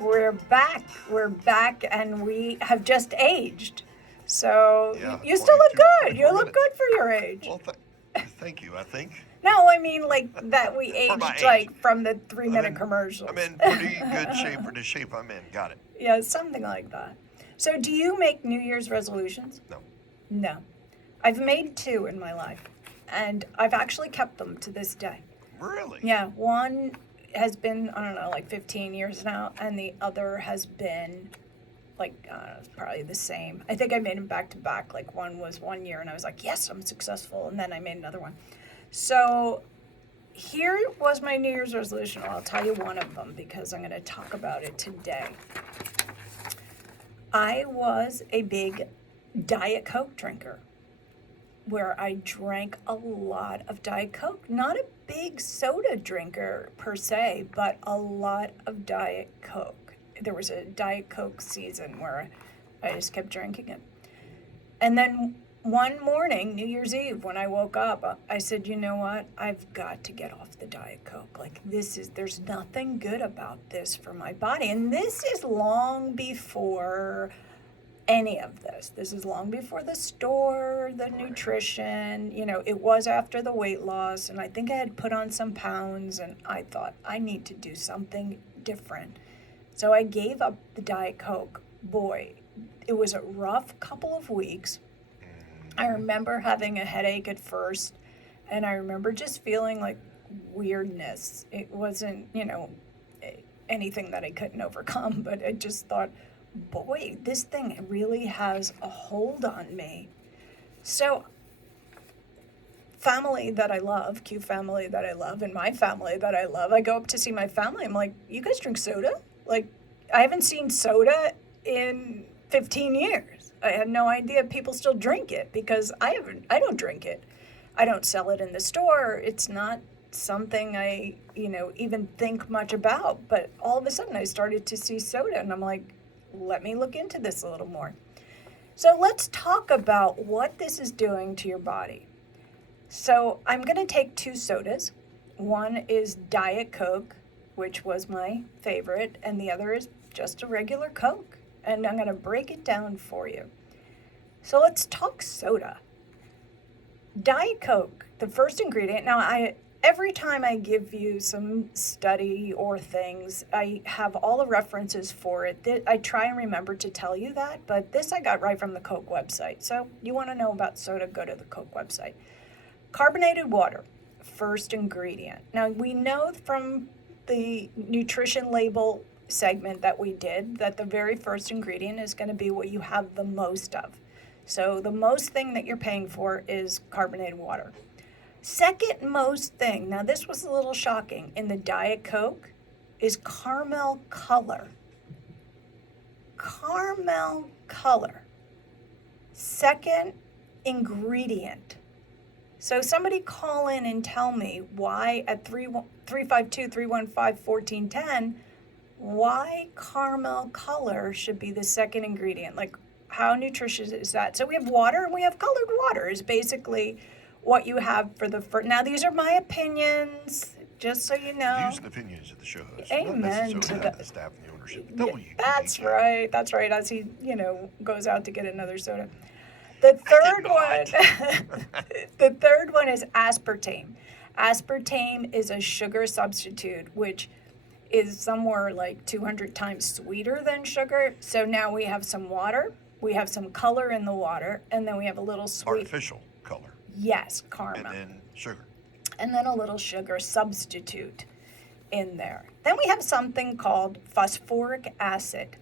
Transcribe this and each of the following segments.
We're back. We're back, and we have just aged. So Yeah, you still look 22, good. You 24 look minutes. good for your age. Well, thank you. I think No, I mean like that we for my aged age, like from the I'm 3-minute in. commercials. I'm in pretty good shape for the shape I'm in. Got it. Yeah, something like that. So do you make New Year's resolutions? No. No. I've made 2 in my life, and I've actually kept them to this day. Really? Yeah, one has been, I don't know, like 15 years now, and the other has been like probably the same. I think I made them back to back. Like one was 1 year, and I was like, yes, I'm successful, and then I made another one. So here was my New Year's resolution. I'll tell you one of them because I'm going to talk about it today. I was a big Diet Coke drinker where I drank a lot of Diet Coke. Not a big soda drinker per se, but a lot of Diet Coke. There was a Diet Coke season where I just kept drinking it. And then one morning, New Year's Eve, when I woke up, I said, you know what? I've got to get off the Diet Coke. Like, there's nothing good about this for my body. And this is long before any of this. This is long before the store, the nutrition, it was after the weight loss, and I think I had put on some pounds, and I thought, I need to do something different. So I gave up the Diet Coke. Boy, it was a rough couple of weeks. I remember having a headache at first, and I remember just feeling like weirdness. It wasn't, anything that I couldn't overcome, but I just thought, boy, this thing really has a hold on me. So family that I love, Q family that I love, and my family that I love, I go up to see my family. I'm like, you guys drink soda? Like, I haven't seen soda in 15 years. I had no idea people still drink it because I don't drink it. I don't sell it in the store. It's not something I, even think much about. But all of a sudden I started to see soda, and I'm like, let me look into this a little more. So let's talk about what this is doing to your body. So I'm going to take 2 sodas. One is Diet Coke, which was my favorite, and the other is just a regular Coke. And I'm going to break it down for you. So let's talk soda. Diet Coke, the first ingredient. Now, every time I give you some study or things, I have all the references for it. I try and remember to tell you that, but this I got right from the Coke website. So you want to know about soda, go to the Coke website. Carbonated water, first ingredient. Now, we know from the nutrition label segment that we did that the very first ingredient is going to be what you have the most of. So the most thing that you're paying for is carbonated water. Second most thing, now this was a little shocking, in the Diet Coke is caramel color. Caramel color. Second ingredient. So somebody call in and tell me why at 352-315-1410, why caramel color should be the second ingredient. Like, how nutritious is that? So we have water and we have colored water is basically what you have for the first. Now, these are my opinions, just so you know. Views and opinions of the show host. Amen Not to necessarily that. the staff and the ownership. That's right. That's right. As he, goes out to get another soda. The third one, the third one is aspartame. Aspartame is a sugar substitute, which is somewhere like 200 times sweeter than sugar. So now we have some water, we have some color in the water, and then we have a little sweet. Artificial color. Yes, caramel. And then sugar. And then a little sugar substitute in there. Then we have something called phosphoric acid.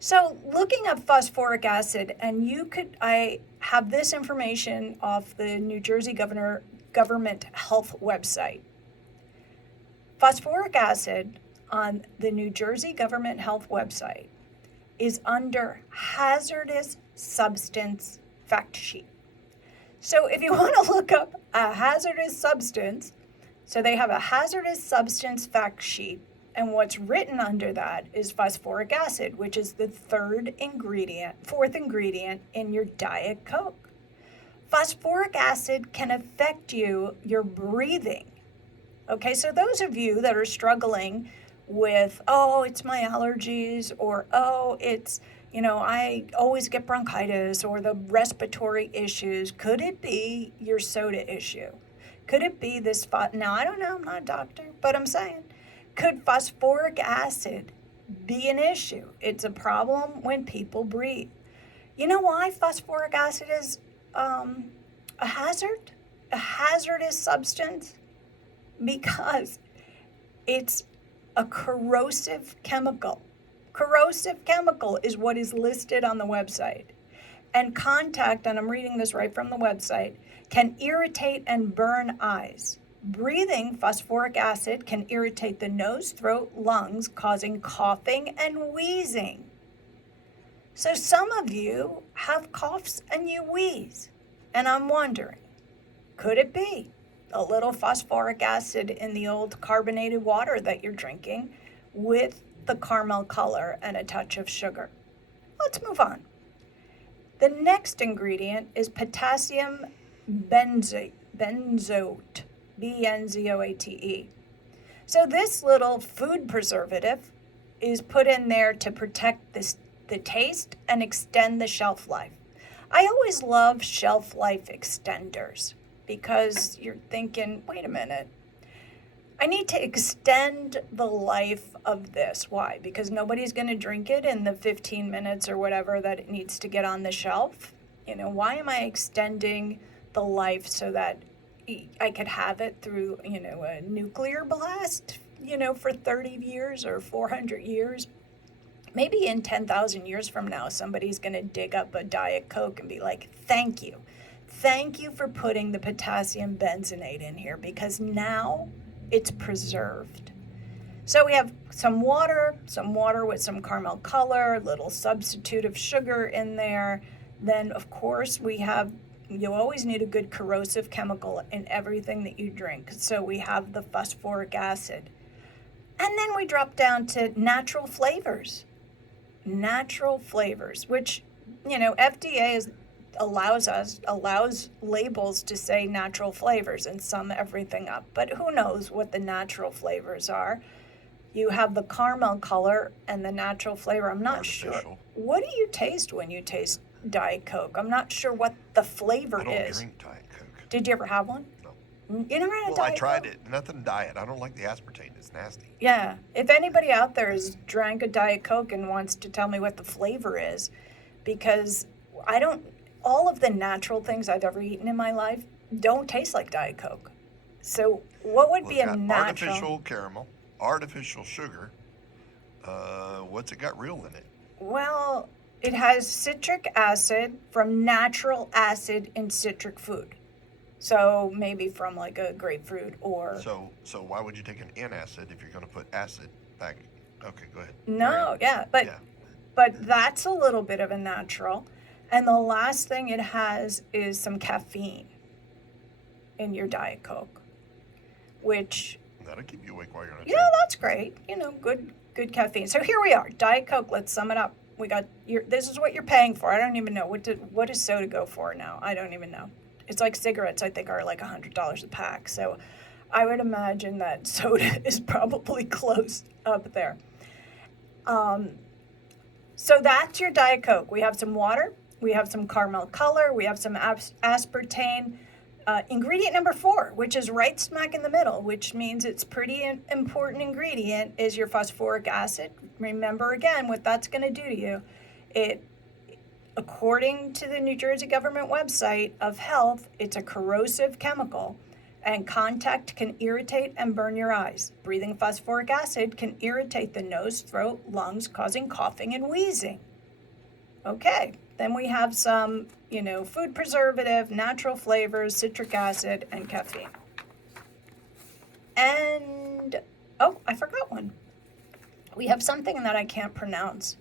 So looking at phosphoric acid, and I have this information off the New Jersey Government Health website. Phosphoric acid on the New Jersey Government Health website is under hazardous substance fact sheet. So if you want to look up a hazardous substance, so they have a hazardous substance fact sheet, and what's written under that is phosphoric acid, which is the fourth ingredient in your Diet Coke. Phosphoric acid can affect your breathing. Okay, so those of you that are struggling with, oh, it's my allergies, or, oh, it's, I always get bronchitis, or the respiratory issues. Could it be your soda issue? Could it be this, now I don't know, I'm not a doctor, but I'm saying, could phosphoric acid be an issue? It's a problem when people breathe. You know why phosphoric acid is a hazard? A hazardous substance? Because it's a corrosive chemical. Corrosive chemical is what is listed on the website. And contact, and I'm reading this right from the website, can irritate and burn eyes. Breathing phosphoric acid can irritate the nose, throat, lungs, causing coughing and wheezing. So some of you have coughs and you wheeze. And I'm wondering, could it be a little phosphoric acid in the old carbonated water that you're drinking with the caramel color and a touch of sugar? Let's move on. The next ingredient is potassium benzoate, benzoate. So this little food preservative is put in there to protect the taste and extend the shelf life. I always love shelf life extenders because you're thinking, wait a minute, I need to extend the life of this. Why? Because nobody's going to drink it in the 15 minutes or whatever that it needs to get on the shelf. Why am I extending the life so that I could have it through, a nuclear blast, for 30 years or 400 years? Maybe in 10,000 years from now, somebody's going to dig up a Diet Coke and be like, thank you. Thank you for putting the potassium benzoate in here because now it's preserved. So we have some water with some caramel color, a little substitute of sugar in there. Then, of course, you always need a good corrosive chemical in everything that you drink. So we have the phosphoric acid. And then we drop down to natural flavors. Natural flavors, which, FDA allows labels to say natural flavors and sum everything up. But who knows what the natural flavors are? You have the caramel color and the natural flavor. I'm not sure. What do you taste when you taste Diet Coke? I'm not sure what the flavor is. I don't drink Diet Coke. Did you ever have one? No. You never had a Diet Coke? Well, I tried it. Nothing diet. I don't like the aspartame. It's nasty. Yeah. If anybody out there has drank a Diet Coke and wants to tell me what the flavor is, because all of the natural things I've ever eaten in my life don't taste like Diet Coke. So what would be a natural? Artificial caramel, artificial sugar. What's it got real in it? Well, it has citric acid from natural acid in citric food. So maybe from like a grapefruit or... So why would you take an antacid if you're going to put acid back? Okay, go ahead. No, yeah, but that's a little bit of a natural. And the last thing it has is some caffeine in your Diet Coke, which... That'll keep you awake while you're on a trip. Yeah, that's great. Good caffeine. So here we are, Diet Coke. Let's sum it up. We got this is what you're paying for. I don't even know what does soda go for now. I don't even know. It's like cigarettes. I think are like $100 a pack. So I would imagine that soda is probably close up there. So that's your Diet Coke. We have some water. We have some caramel color. We have some aspartame. Ingredient number 4, which is right smack in the middle, which means it's pretty important ingredient, is your phosphoric acid. Remember again what that's going to do to you. It, according to the New Jersey government website of health, it's a corrosive chemical, and contact can irritate and burn your eyes. Breathing phosphoric acid can irritate the nose, throat, lungs, causing coughing and wheezing. Okay, then we have some, food preservative, natural flavors, citric acid, and caffeine. And, I forgot one. We have something that I can't pronounce.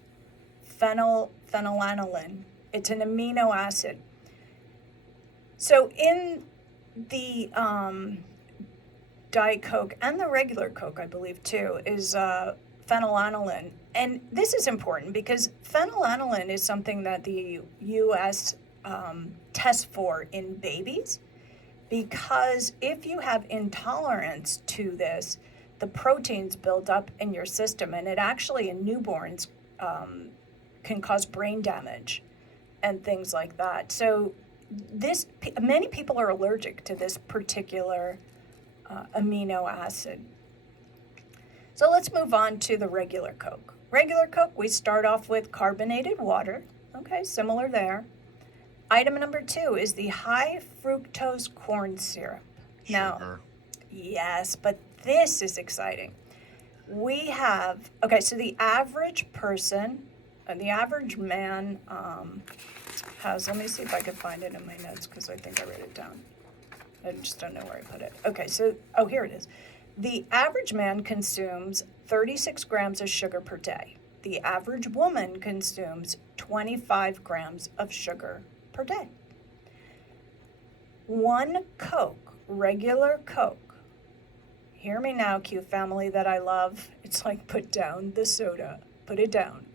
Phenylalanine. It's an amino acid. So in the Diet Coke and the regular Coke, I believe too, is phenylalanine. And this is important because phenylalanine is something that the U.S. tests for in babies, because if you have intolerance to this, the proteins build up in your system, and it actually in newborns can cause brain damage and things like that. So many people are allergic to this particular amino acid. So let's move on to the regular Coke. Regular Coke, we start off with carbonated water. Okay, similar there. Item number 2 is the high fructose corn syrup. Now, Sugar. yes, but this is exciting. We have, okay, so the average person, the average man has, let me see if I can find it in my notes because I think I wrote it down. I just don't know where I put it. Okay, so, oh, here it is. The average man consumes 36 grams of sugar per day. The average woman consumes 25 grams of sugar per day. One Coke, regular Coke. Hear me now, Q family that I love. It's like put down the soda. Put it down.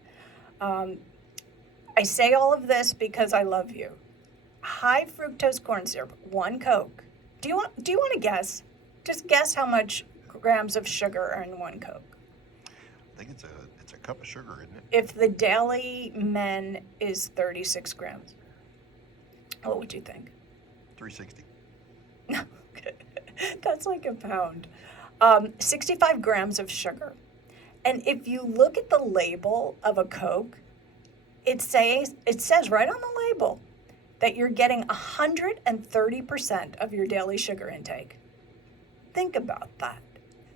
I say all of this because I love you. High fructose corn syrup, one Coke. Do you want to guess? Just guess how much grams of sugar are in one Coke. I think it's a cup of sugar, isn't it? If the daily men is 36 grams, what would you think? 360. No, that's like a pound. 65 grams of sugar. And if you look at the label of a Coke, it says right on the label that you're getting 130% of your daily sugar intake. Think about that.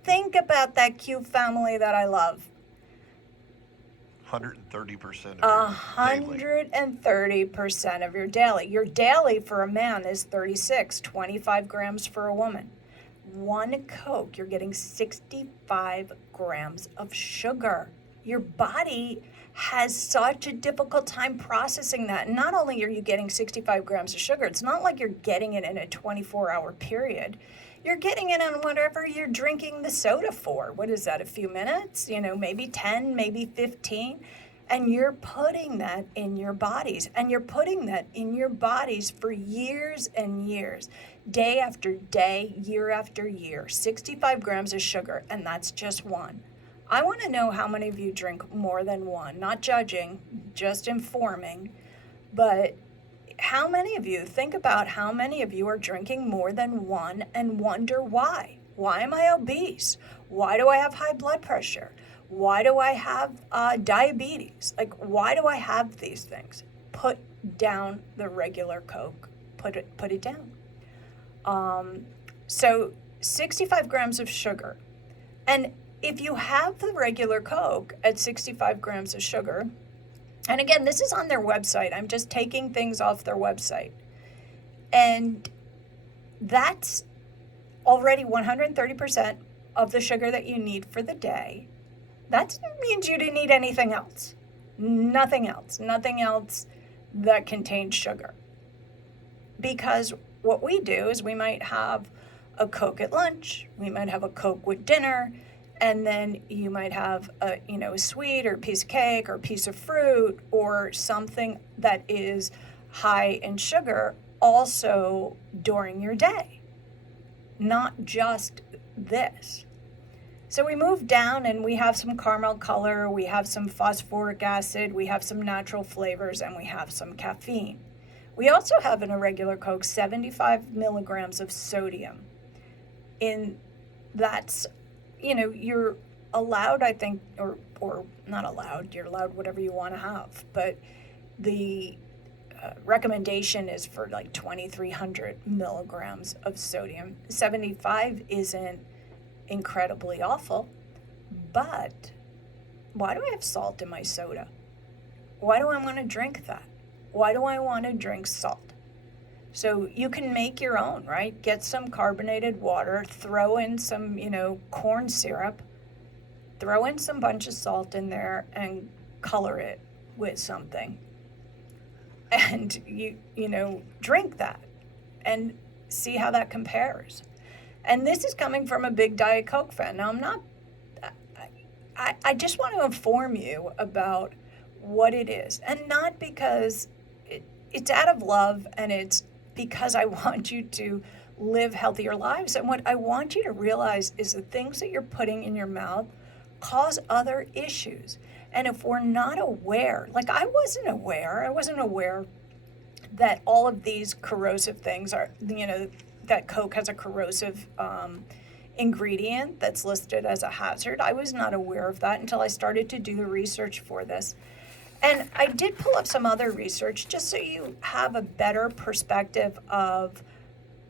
Think about that, Q family that I love. 130% of your daily. 130% of your daily. Your daily for a man is 36, 25 grams for a woman. One Coke, you're getting 65 grams of sugar. Your body has such a difficult time processing that. Not only are you getting 65 grams of sugar, it's not like you're getting it in a 24-hour period. You're getting it on whatever you're drinking the soda for. What is that, a few minutes? Maybe 10, maybe 15. And you're putting that in your bodies. And you're putting that in your bodies for years and years. Day after day, year after year. 65 grams of sugar, and that's just one. I want to know how many of you drink more than one. Not judging, just informing. But how many of you, think about how many of you are drinking more than one and wonder why. Why am I obese? Why do I have high blood pressure? Why do I have diabetes? Why do I have these things? Put down the regular Coke. Put it down. So 65 grams of sugar. And if you have the regular Coke at 65 grams of sugar, and again, this is on their website. I'm just taking things off their website. And that's already 130% of the sugar that you need for the day. That means you didn't need anything else. Nothing else. Nothing else that contains sugar. Because what we do is we might have a Coke at lunch. We might have a Coke with dinner. And then you might have a sweet or a piece of cake or a piece of fruit or something that is high in sugar also during your day. Not just this. So we move down and we have some caramel color, we have some phosphoric acid, we have some natural flavors, and we have some caffeine. We also have in a regular Coke 75 milligrams of sodium. You're allowed, I think, or not allowed, you're allowed whatever you want to have, but the recommendation is for like 2,300 milligrams of sodium. 75 isn't incredibly awful, but why do I have salt in my soda? Why do I want to drink that? Why do I want to drink salt? So you can make your own, right? Get some carbonated water, throw in some, corn syrup, throw in some bunch of salt in there and color it with something. And drink that and see how that compares. And this is coming from a big Diet Coke fan. Now I just want to inform you about what it is. And not because it's out of love and it's because I want you to live healthier lives. And what I want you to realize is the things that you're putting in your mouth cause other issues. And if we're not aware, like I wasn't aware that all of these corrosive things are, that Coke has a corrosive ingredient that's listed as a hazard. I was not aware of that until I started to do the research for this. And I did pull up some other research just so you have a better perspective of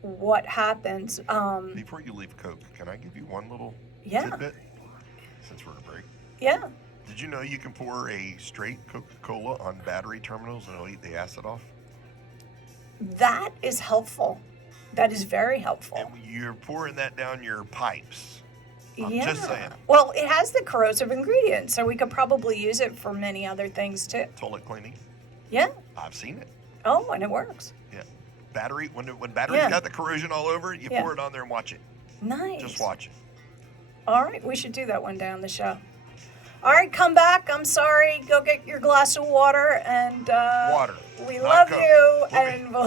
what happens. Before you leave Coke, can I give you one little Yeah. tidbit? Since we're at a break. Yeah. Did you know you can pour a straight Coca-Cola on battery terminals and it'll eat the acid off? That is helpful. That is very helpful. And you're pouring that down your pipes. I'm Yeah. just saying. Well, it has the corrosive ingredient, so we could probably use it for many other things too. Toilet cleaning. Yeah. I've seen it. Oh, and it works. Yeah. Battery, when battery's Yeah. got the corrosion all over it, you Yeah. pour it on there and watch it. Nice. Just watch it. All right, we should do that one day on the show. All right, come back. I'm sorry. Go get your glass of water, and Water, we not love Coke. you, We'll be- and we'll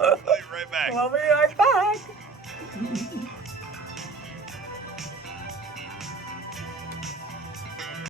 I'll be right back. we'll be right back.